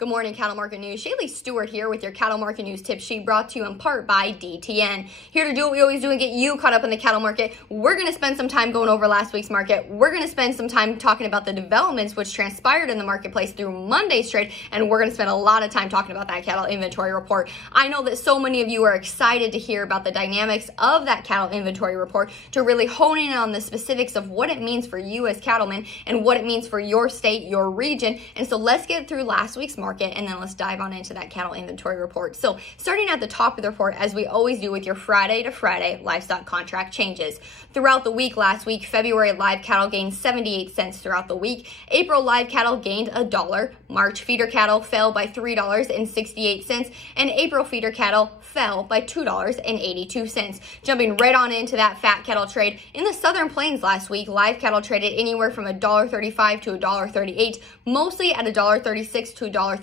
Good morning, Cattle Market News. Shaylee Stewart here with your Cattle Market News tip sheet brought to you in part by DTN. Here to do what we always do and get you caught up in the cattle market. We're going to spend some time going over last week's market. We're going to spend some time talking about the developments which transpired in the marketplace through Monday's trade, and we're going to spend a lot of time talking about that cattle inventory report. I know that so many of you are excited to hear about the dynamics of that cattle inventory report, to really hone in on the specifics of what it means for you as cattlemen and what it means for your state, your region. And so let's get through last week's market, and then let's dive on into that cattle inventory report. So starting at the top of the report, as we always do with your Friday to Friday livestock contract changes. Throughout the week last week, February live cattle gained 78 cents throughout the week. April live cattle gained $1. March feeder cattle fell by $3.68, and April feeder cattle fell by $2.82. Jumping right on into that fat cattle trade. In the Southern Plains last week, live cattle traded anywhere from $1.35 to $1.38, mostly at $1.36 to $1.37,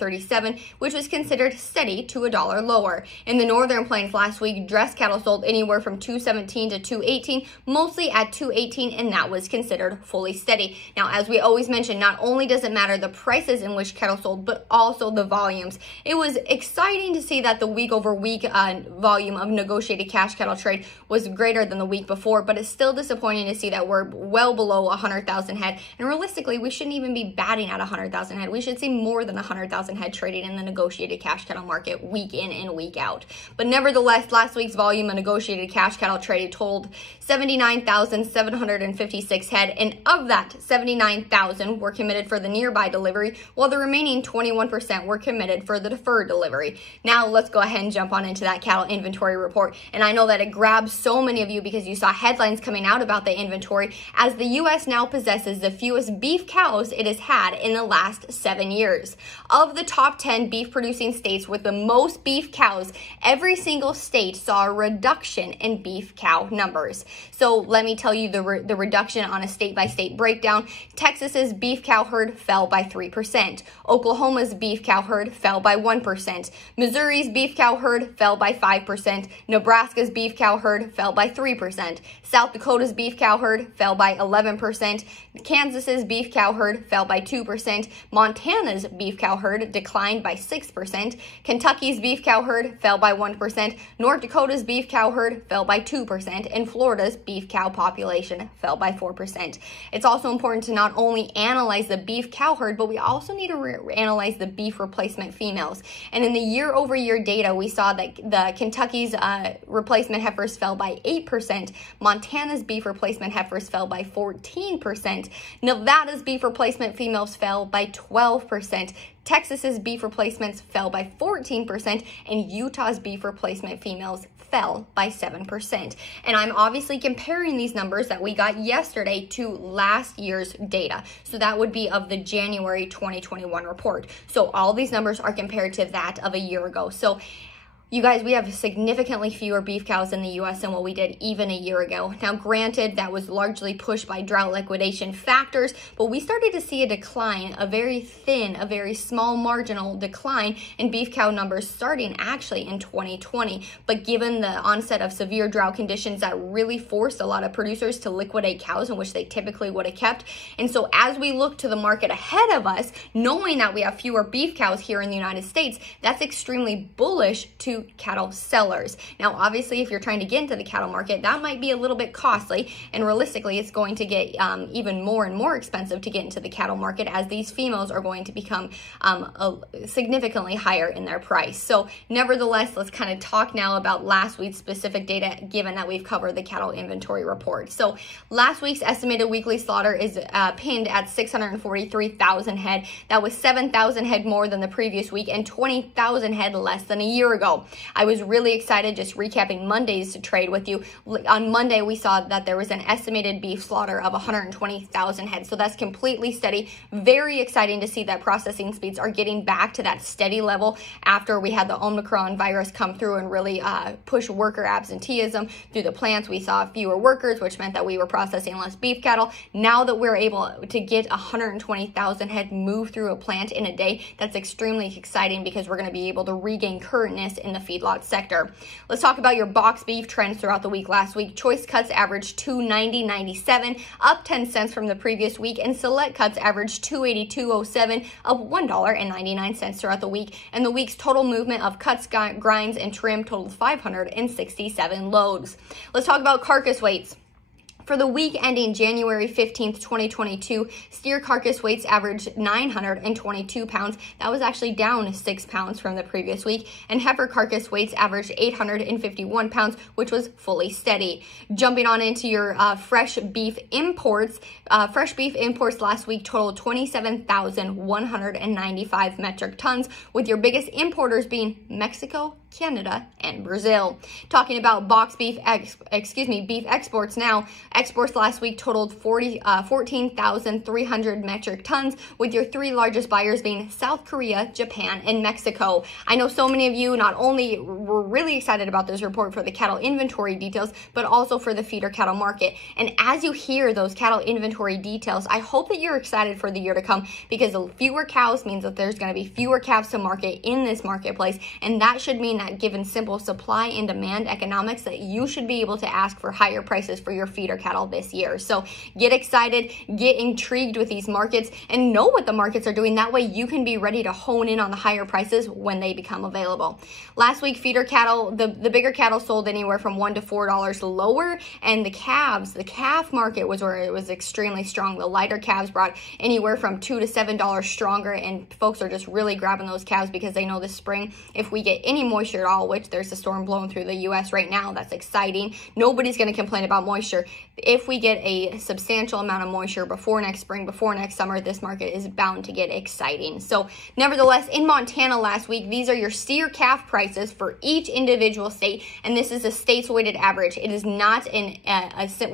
which was considered steady to $1 lower. In the Northern Plains last week, dress cattle sold anywhere from $2.17 to $2.18, mostly at $2.18, and that was considered fully steady. Now, as we always mention, not only does it matter the prices in which cattle sold, but also the volumes. It was exciting to see that the week over week volume of negotiated cash cattle trade was greater than the week before, but it's still disappointing to see that we're well below 100,000 head. And realistically, we shouldn't even be batting at 100,000 head. We should see more than 100,000 head traded in the negotiated cash cattle market week in and week out. But nevertheless, last week's volume of negotiated cash cattle trade totaled 79,756 head, and of that, 79,000 were committed for the nearby delivery, while the remaining 21% were committed for the deferred delivery. Now let's go ahead and jump on into that cattle inventory report. And I know that it grabs so many of you because you saw headlines coming out about the inventory, as the U.S. now possesses the fewest beef cows it has had in the last 7 years. Of the top 10 beef producing states with the most beef cows, every single state saw a reduction in beef cow numbers. So let me tell you the reduction on a state-by-state breakdown. Texas's beef cow herd fell by 3%. Oklahoma's beef cow herd fell by 1%. Missouri's beef cow herd fell by 5%. Nebraska's beef cow herd fell by 3%. South Dakota's beef cow herd fell by 11%. Kansas's beef cow herd fell by 2%. Montana's beef cow herd declined by 6%. Kentucky's beef cow herd fell by 1%. North Dakota's beef cow herd fell by 2%. And Florida's beef cow population fell by 4%. It's also important to not only analyze the beef cow herd, but we also need to analyze the beef replacement females. And in the year-over-year data, we saw that the Kentucky's replacement heifers fell by 8%. Montana's beef replacement heifers fell by 14%. Nevada's beef replacement females fell by 12%. Texas's beef replacements fell by 14%, and Utah's beef replacement females fell by 7%. And I'm obviously comparing these numbers that we got yesterday to last year's data. So that would be of the January 2021 report. So all these numbers are compared to that of a year ago. So you guys, we have significantly fewer beef cows in the U.S. than what we did even a year ago. Now, granted, that was largely pushed by drought liquidation factors, but we started to see a decline, a very thin, a very small marginal decline in beef cow numbers starting actually in 2020. But given the onset of severe drought conditions, that really forced a lot of producers to liquidate cows in which they typically would have kept. And so as we look to the market ahead of us, knowing that we have fewer beef cows here in the United States, that's extremely bullish to cattle sellers. Now, obviously, if you're trying to get into the cattle market, that might be a little bit costly, and realistically, it's going to get even more and more expensive to get into the cattle market, as these females are going to become significantly higher in their price. So, nevertheless, let's kind of talk now about last week's specific data, given that we've covered the cattle inventory report. So, last week's estimated weekly slaughter is pinned at 643,000 head. That was 7,000 head more than the previous week and 20,000 head less than a year ago. I was really excited, just recapping Monday's trade with you. On Monday, we saw that there was an estimated beef slaughter of 120,000 head. So that's completely steady. Very exciting to see that processing speeds are getting back to that steady level after we had the Omicron virus come through and really push worker absenteeism through the plants. We saw fewer workers, which meant that we were processing less beef cattle. Now that we're able to get 120,000 head move through a plant in a day, that's extremely exciting because we're going to be able to regain currentness in the feedlot sector. Let's talk about your box beef trends throughout the week. Last week, choice cuts averaged $2.90.97, up 10 cents from the previous week, and select cuts averaged $2.82.07, up $1.99 throughout the week. And the week's total movement of cuts, grinds, and trim totaled 567 loads. Let's talk about carcass weights. For the week ending January 15th, 2022, steer carcass weights averaged 922 pounds. That was actually down 6 pounds from the previous week. And heifer carcass weights averaged 851 pounds, which was fully steady. Jumping on into your fresh beef imports. Fresh beef imports last week totaled 27,195 metric tons, with your biggest importers being Mexico, Canada, and Brazil. Talking about beef exports now. Exports last week totaled 14,300 metric tons, with your three largest buyers being South Korea, Japan, and Mexico. I know so many of you not only were really excited about this report for the cattle inventory details, but also for the feeder cattle market. And as you hear those cattle inventory details, I hope that you're excited for the year to come, because fewer cows means that there's going to be fewer calves to market in this marketplace, and that should mean that given simple supply and demand economics, that you should be able to ask for higher prices for your feeder cattle this year. So get excited, get intrigued with these markets, and know what the markets are doing. That way you can be ready to hone in on the higher prices when they become available. Last week, feeder cattle, the bigger cattle sold anywhere from $1 to $4 lower, and the calf market was where it was extremely strong. The lighter calves brought anywhere from $2 to $7 stronger, and folks are just really grabbing those calves because they know this spring, if we get any moisture at all, which there's a storm blowing through the U.S. right now, that's exciting. Nobody's going to complain about moisture. If we get a substantial amount of moisture before next spring, before next summer, this market is bound to get exciting. So nevertheless, in Montana last week, these are your steer calf prices for each individual state, and this is a state's weighted average. It is not in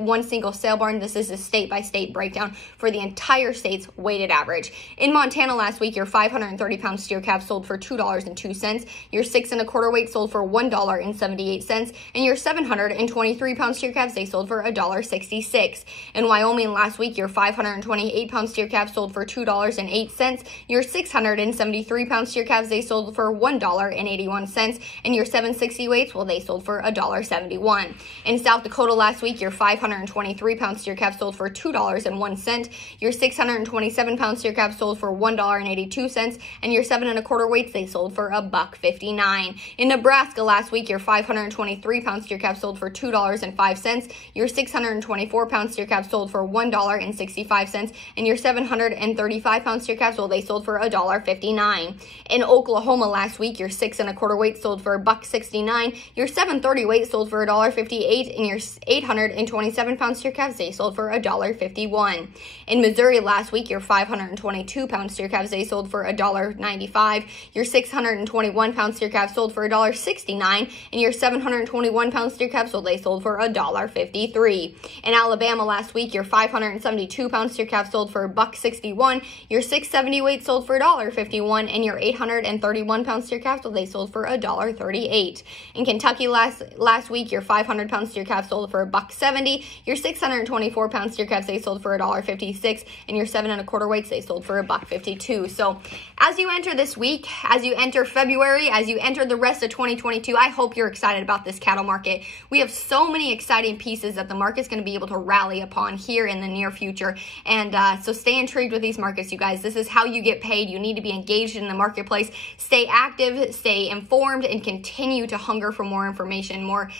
one single sale barn. This is a state-by-state breakdown for the entire state's weighted average. In Montana last week, your 530-pound steer calf sold for $2.02. Your 6 1/4 weight sold for $1.78, and your 723-pound steer calves, they sold for $1.66. In Wyoming last week, your 528-pound steer calf sold for $2.08. Your 673-pound steer calves, they sold for $1.81, and your 760 weights, well, they sold for $1.71. In South Dakota last week, your 523-pound steer calf sold for $2.01. Your 627-pound steer calf sold for $1.82, and your 7 1/4 weights, they sold for $1.59. In Nebraska last week, your 523-pound steer calf sold for $2.05. Your 624-pound steer calf sold for $1.65, and your 735-pound steer calf, well, they sold for $1.59. In Oklahoma last week, your 6 1/4 weight sold for $1.69. Your 730 weight sold for $1.58, and your 827-pound steer calves, they sold for $1.51. In Missouri last week, your 522-pound steer calves, they sold for $1.95. Your 621-pound steer calf sold for $1.69, and your 721-pound steer calf, well, they sold for $1.53. In Alabama last week, your 572-pound steer calf sold for $1.61. Your 670 weight sold for $1.51, and your 831-pound steer calf, well, they sold for $1.38. In Kentucky last week, your 500-pound steer calf sold for $1.70. Your 624-pound steer calves, they sold for $1.56, and your 7 1/4 weights, they sold for $1.52. So as you enter this week, as you enter February, as you enter the rest of 2022, I hope you're excited about this cattle market. We have so many exciting pieces that the market's going to be able to rally upon here in the near future. And so stay intrigued with these markets, you guys. This is how you get paid. You need to be engaged in the marketplace. Stay active, stay informed, and continue to hunger for more information, more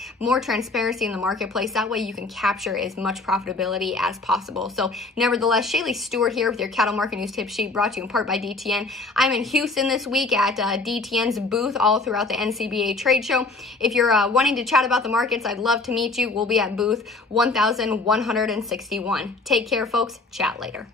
transparency in the marketplace. That way you can capture as much profitability as possible. So nevertheless, Shaylee Stewart here with your Cattle Market News Tip Sheet, brought to you in part by DTN. I'm in Houston this week at DTN's booth all throughout the NCBA trade show. If you're wanting to chat about the markets, I'd love to meet you. We'll be at booth 1161. Take care, folks. Chat later.